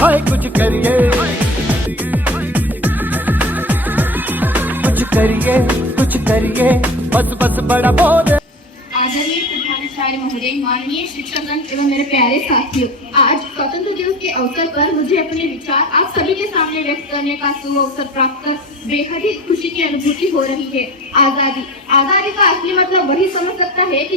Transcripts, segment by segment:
हाय कुछ करिए, कुछ करिए, बस बस बड़ा बोल। आदरणीय प्रधानाचार्य महोदय, माननीय शिक्षकगण एवं मेरे प्यारे साथियों, आज स्वतंत्र दिवस के अवसर पर मुझे अपने विचार आप सभी के सामने व्यक्त करने का सुअवसर प्राप्त कर बेहद ही खुशी की अनुभूति हो रही है। आजादी का असली मतलब वही समझ सकता है कि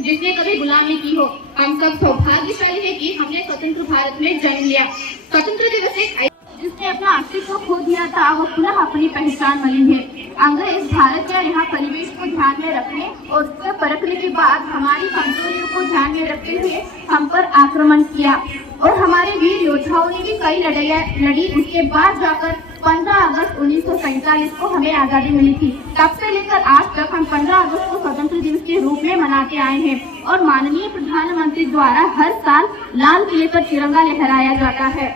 जिसने कभी गुलामी की हो। हम सब सौभाग्यशाली है कि हमने स्वतंत्र भारत में जन्म लिया। स्वतंत्र दिवस एक जिसने अपना अस्तित्व खो दिया था, वो पुनः अपनी पहचान बनी है। अंग्रेज भारत के यहाँ परिवेश को ध्यान में रखने और उससे परखने के बाद हमारी कमजोरियों को ध्यान में रखते हुए हम पर आक्रमण किया और हमारे वीर योद्धाओं ने भी कई लड़ाइयाँ लड़ी। उसके बाद जाकर 15 अगस्त 1947 को हमें आजादी मिली थी। तब से लेकर आज तक हम 15 अगस्त को स्वतंत्र दिवस के रूप में मनाते आए हैं और माननीय प्रधानमंत्री द्वारा हर साल लाल किले पर तिरंगा लहराया जाता है।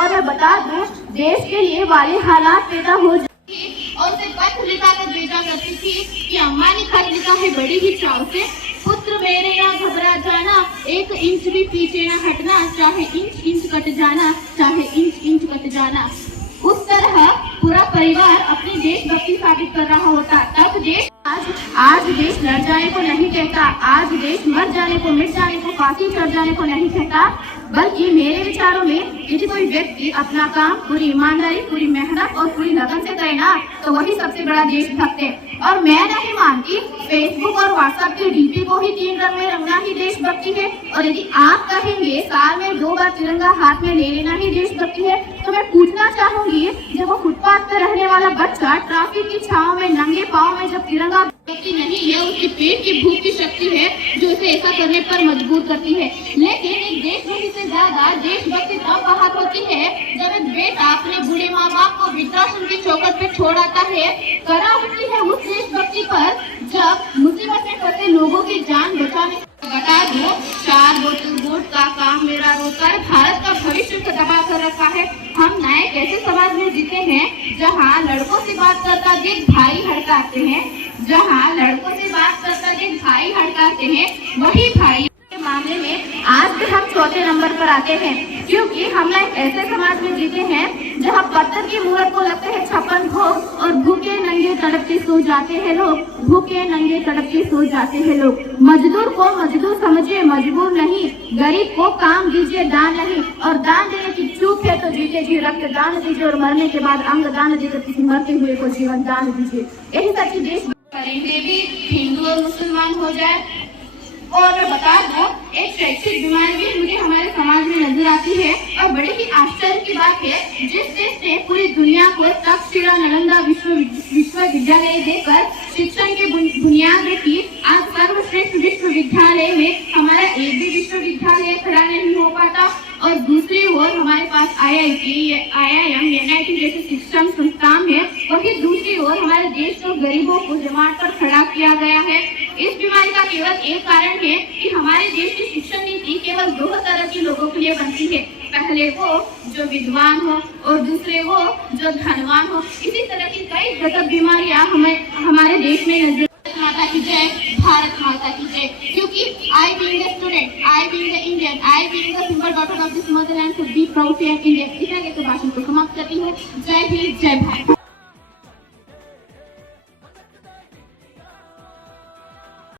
और मैं बता दूं, देश के लिए वाले हालात पैदा हो और उसे पत्र लिखाकर भेजा करती थी कि अम्मा ने खत लिखा है बड़ी ही चाव से, पुत्र मेरे ना घबरा जाना, 1 इंच भी पीछे न हटना, चाहे इंच इंच कट जाना, चाहे इंच इंच कट जाना। उस तरह पूरा परिवार अपनी देशभक्ति साबित कर रहा होता। तब देश आज देश लड़ जाने को नहीं कहता, आज देश मर जाने को, मिट जाने को, फांसी चढ़ जाने को नहीं कहता, बल्कि मेरे विचारों में यदि कोई व्यक्ति अपना काम पूरी ईमानदारी, पूरी मेहनत और पूरी लगन से करे ना, तो वही सबसे बड़ा देशभक्त है। और मैं नहीं मानती फेसबुक और व्हाट्सएप के डीपी को ही 3 रंग में रंगना ही देशभक्ति है। और यदि आप कहेंगे साल में 2 बार तिरंगा हाथ में ले लेना ही देशभक्ति है, तो मैं पूछना चाहूंगी, जब वो फुटपाथ पर रहने वाला बच्चा ट्रैफिक की छांव में नंगे पाँव में जब तिरंगा नहीं है, उसके पेट की भूख की शक्ति है जो उसे ऐसा करने पर मजबूर करती है। लेकिन एक देशभक्ति से ज्यादा देशभक्ति तब बात होती है जब एक बेटा अपने बूढ़े माँ बाप को वृद्धाश्रम की चौखट पे छोड़ आता है। करा होती है उस देशभक्ति पर जब मुसीबत में फंसे लोगों की जान बचाने। बता दो, 4 बोतल वोट का काम मेरा रोता है, भारत का भविष्य दबा कर रखा है। हम नए ऐसे समाज में जीते हैं जहाँ लड़कों से बात करता देख भाई हड़काते हैं, जहाँ लड़कों से बात करता देख भाई हड़काते हैं, वही भाई के मामले में आज भी हम चौथे नंबर पर आते हैं, क्योंकि हम ऐसे समाज में जीते हैं जहाँ पत्थर की मूरत को लगते हैं 56 भोग और भूखे नंगे तड़पते सो जाते हैं लोग, भूखे नंगे तड़पते सो जाते हैं लोग। मजदूर को मजदूर समझिए, मजबूर नहीं, गरीब को काम दीजिए, दान नहीं, और दान देने की चूक है तो जीते जी रक्त दान दीजिए और मरने के बाद अंग दान देकर किसी मरते हुए को जीवन दान दीजिए। यही सच्ची देश करेंगे भी हिंदू और मुसलमान हो जाए। और मैं बता दूं, एक शैक्षिक बीमारी भी मुझे हमारे समाज में नजर आती है और बड़े ही आश्चर्य की बात है, जिस देश ने पूरी दुनिया को तक्षशिला नालंदा विश्वविद्यालय देकर शिक्षण की बुनियाद रखी, आज सर्वश्रेष्ठ विश्वविद्यालय में हमारा एक भी विश्वविद्यालय खड़ा नहीं हो पाता। और दूसरी ओर हमारे पास IIT, IIM, NIT जैसे शिक्षण संस्थान है, वही दूसरी ओर हमारे देश को गरीबों को जमात पर खड़ा किया गया है। इस बीमारी का केवल एक कारण है कि हमारे देश की शिक्षण नीति केवल 2 तरह के लोगों के लिए बनती है, पहले वो जो विद्वान हो और दूसरे वो जो धनवान हो। इसी तरह की कई घातक बीमारियां हमारे देश में नजर। माता की जय, भारत माता की जय। क्योंकि I being a student, I being an Indian, I being a simple daughter of this motherland should be proud to be Indian। इस आगे तो भाषण को समाप्त करती हूँ। जय हिंद, जय भारत।